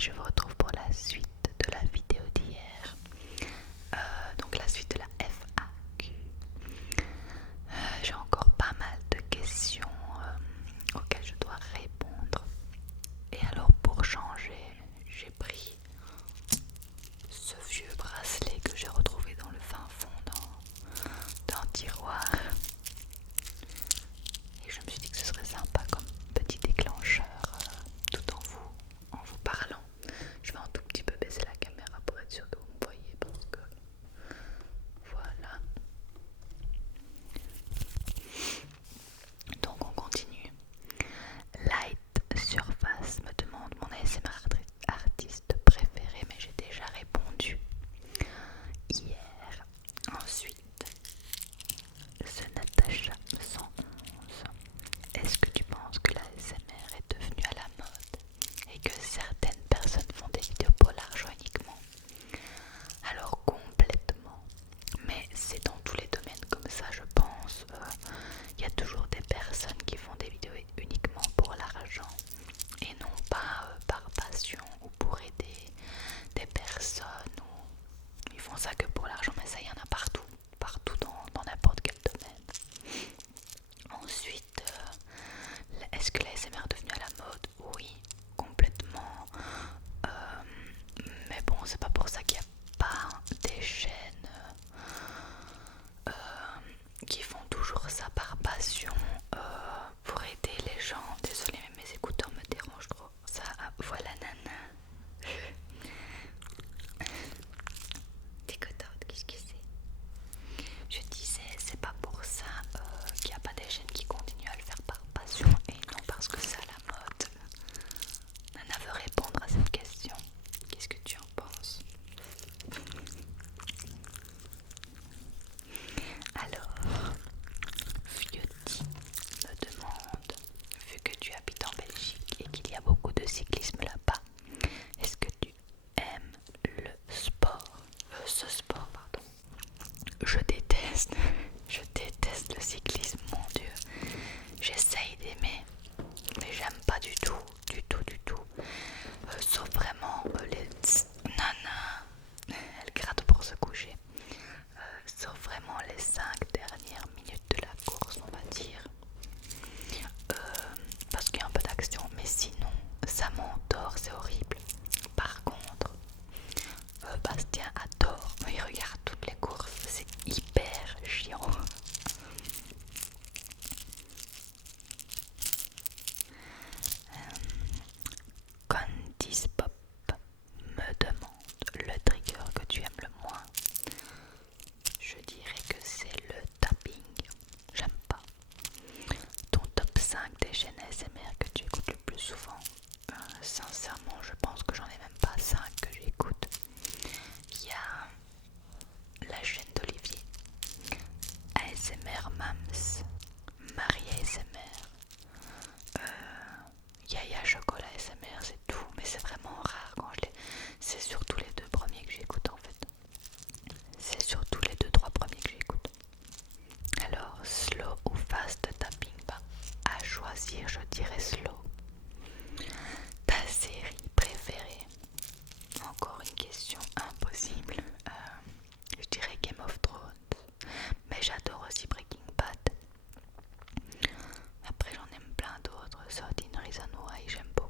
je vous retrouve pour la suite de la vidéo d'hier. Donc la suite de la FAQ. J'ai encore pas mal de questions auxquelles je dois répondre. Et alors pour changer, j'ai pris ce vieux bracelet que j'ai retrouvé dans le fin fond d'un tiroir. Et je me suis dit que ce serait sympa comme petit déclencheur tout en vous parlant. Je vais un tout petit peu baisser la caméra pour être sûre que vous me voyez parce que voilà. Donc on continue. Light Surface me demande mon ASMR artiste préféré, mais j'ai déjà répondu hier. Ensuite, ce Natacha 111. Est-ce que tu penses que la ASMR est devenue à la mode et que certaines personnes font des vidéos pour l'argent uniquement? Alors complètement, mais c'est dans tous les domaines comme ça je pense. Il y a toujours des personnes qui font des vidéos uniquement pour l'argent et non pas par passion ou pour aider des personnes, ou ils font ça que pour l'argent, mais ça il y en a partout, partout dans n'importe quel domaine. Ensuite, est-ce que la SMR est devenue à la mode? Oui, complètement. Mais bon, c'est pas pour ça qu'il n'y a pas des chaînes qui font toujours ça par passion pour aider les gens. Désolée, mais mes écouteurs me dérangent trop. Ça, voilà nana. Décotote, qu'est-ce que c'est? Je disais, c'est pas pour ça qu'il n'y a pas des chaînes qui continuent à le faire par passion et non parce que c'est à la mode. Nana veut répondre à cette question. Qu'est-ce que tu en penses? Alors, Fiotti me demande, vu que tu habites en Belgique et qu'il y a beaucoup de cyclisme là-bas, est-ce que tu aimes le sport? Ce sport, pardon. Je déteste, je déteste le cyclisme, mon Dieu. J'essaye d'aimer, mais j'aime pas du tout, du tout, du tout. Sauf vraiment les nanas, elle gratte pour se coucher. Sauf vraiment les 5 dernières minutes de la course, on va dire. Parce qu'il y a un peu d'action, mais sinon, ça m'endort, c'est horrible. Par contre, Bastien adore, il regarde toutes les courses, c'est hyper chiant. Candice Pop me demande le trigger que tu aimes le moins. Je dirais que c'est le tapping, j'aime pas. Ton top 5 des chaînes ASMR que tu écoutes le plus souvent? Sincèrement, je pense que j'en ai même pas 5 que j'écoute. Il y a la chaîne d'Olivier, ASMR Mams, Marie ASMR, Yaya Chocolat ASMR, c'est tout, mais c'est vraiment rare quand je les... C'est surtout les 2 premiers que j'écoute en fait. C'est surtout les 2-3 premiers que j'écoute. Alors, slow ou fast tapping? À choisir, je dirais slow. Ta série préférée? Encore une question impossible. Je dirais Game of Thrones, mais j'adore aussi Breaking Bad. Après j'en aime plein d'autres. 13 Reasons Why, j'aime beaucoup.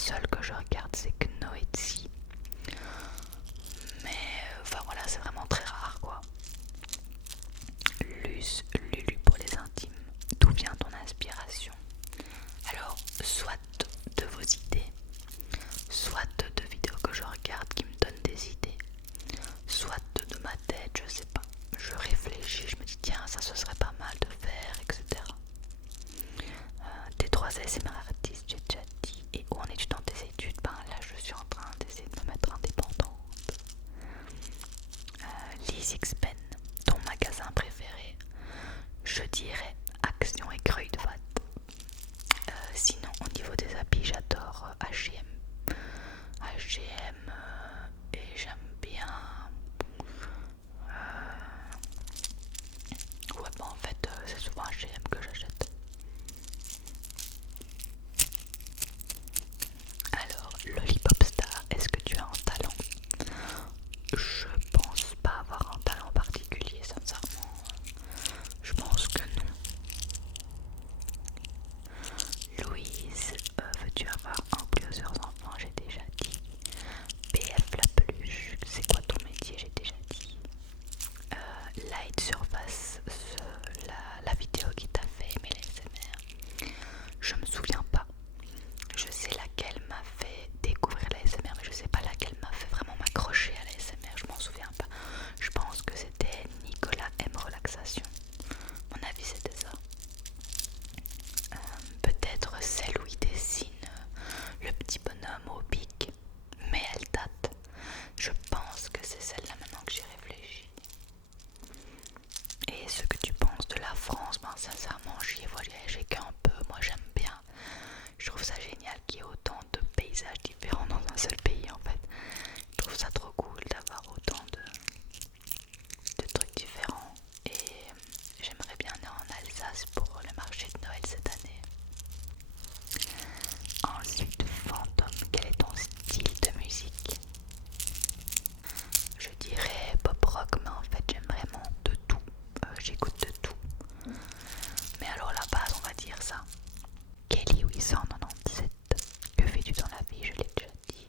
seuls que je regarde, c'est que Noétie. Mais enfin voilà, c'est vraiment très rare quoi. Lulu pour les intimes. D'où vient ton inspiration? Alors, soit de vos idées, soit de vidéos que je regarde qui me donnent des idées, soit de ma tête, je sais pas. Je réfléchis, je me dis tiens, ça ce serait pas mal de faire, etc. Tes 3 ASMR artistes, j'ai déjà dit. Et où en es-tu dans tes études? Ben là, je suis en train d'essayer de me mettre indépendante. Lise Xpen, ton magasin préféré? Je dirais Action et Kruidvat. Sinon, au niveau des habits, j'adore H&M. H&M et j'aime bien. Ouais, bon, en fait, c'est souvent H&M que j'achète. Alors, Lollipop Star, est-ce que tu as un talent? Je pense pas avoir un talent particulier, sincèrement. Je pense que non. Louise, veux-tu avoir un ou plusieurs enfants? J'ai déjà dit. PF la peluche, c'est quoi ton métier? J'ai déjà dit. Light Surface, la vidéo qui t'a fait aimer l'ASMR. Je me souviens pas. Je sais laquelle m'a fait découvrir l'ASMR, mais je sais pas laquelle m'a fait vraiment m'accrocher à l'ASMR. Je m'en souviens pas. Je pense que c'était Nicolas M Relaxation. À mon avis, c'était ça. Peut-être celle où il dessine le petit bonhomme au pic, mais elle date. Je pense que c'est celle-là maintenant que j'y réfléchis. Et ce que tu penses de la France, ben sincèrement j'y ai voyagé qu'un peu, moi j'aime bien. Je trouve ça génial qu'il y ait autant de paysages différents dans un seul pays en fait. Je trouve ça trop cool d'avoir autant de trucs différents. Et j'aimerais bien aller en Alsace pour le marché de Noël cette année. Ensuite, Fantôme, quel est ton style de musique? Je dirais pop rock, mais en fait j'aime vraiment de tout. J'écoute de tout. Mais alors la base, on va dire ça. Kelly 897, que fais-tu dans la vie? Je l'ai déjà dit.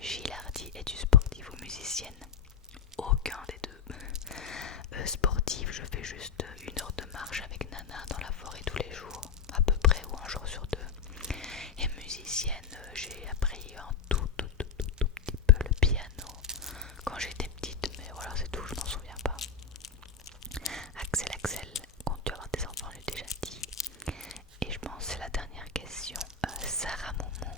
Gilles Hardy, es-tu sportive ou musicienne? Aucun des deux. Sportive, je fais juste 1 heure de marche avec Nana dans la forêt tous les jours, à peu près, ou un jour sur 2. Et musicienne, j'ai appris un tout petit peu le piano quand j'étais petite, mais voilà, c'est tout, je m'en souviens pas. Axel, quand tu auras des enfants, j'ai déjà dit. Et je pense que c'est la dernière question. Sarah Momo,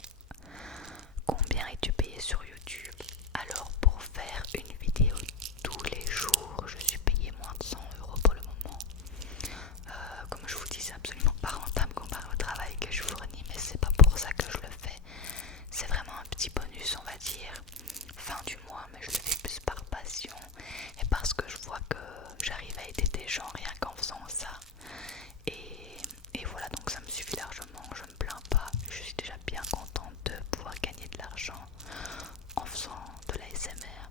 combien es-tu payée sur YouTube? Alors pour faire une vidéo tous les jours, je suis payée moins de 100 € pour le moment. Comme je vous dis, c'est absolument pas rentable comparé au travail que je fournis, mais c'est pas pour ça que je le fais. C'est vraiment un petit bonus, on va dire, fin du mois, mais je le fais plus par passion et parce que je vois que j'arrive à aider des gens rien qu'en faisant ça. Et voilà, donc ça me suffit largement, je me plains pas, je suis déjà bien contente de pouvoir gagner de l'argent en faisant de l'ASMR.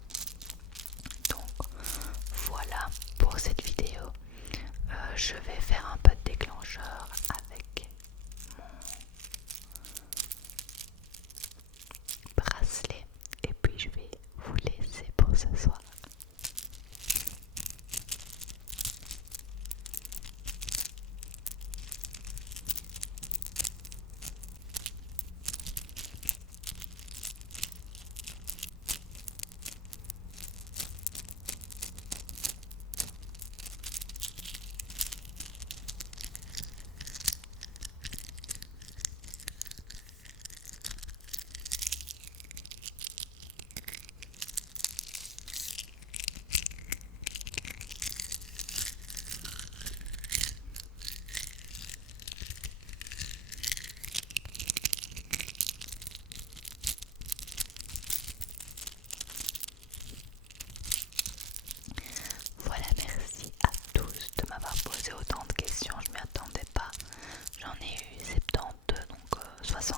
Donc voilà pour cette vidéo. Je vais faire un peu de déclencheur avec mon bracelet et puis je vais vous laisser pour ce soir. Voilà, merci à tous de m'avoir posé autant de questions, je m'y attendais pas. J'en ai eu 72, donc 60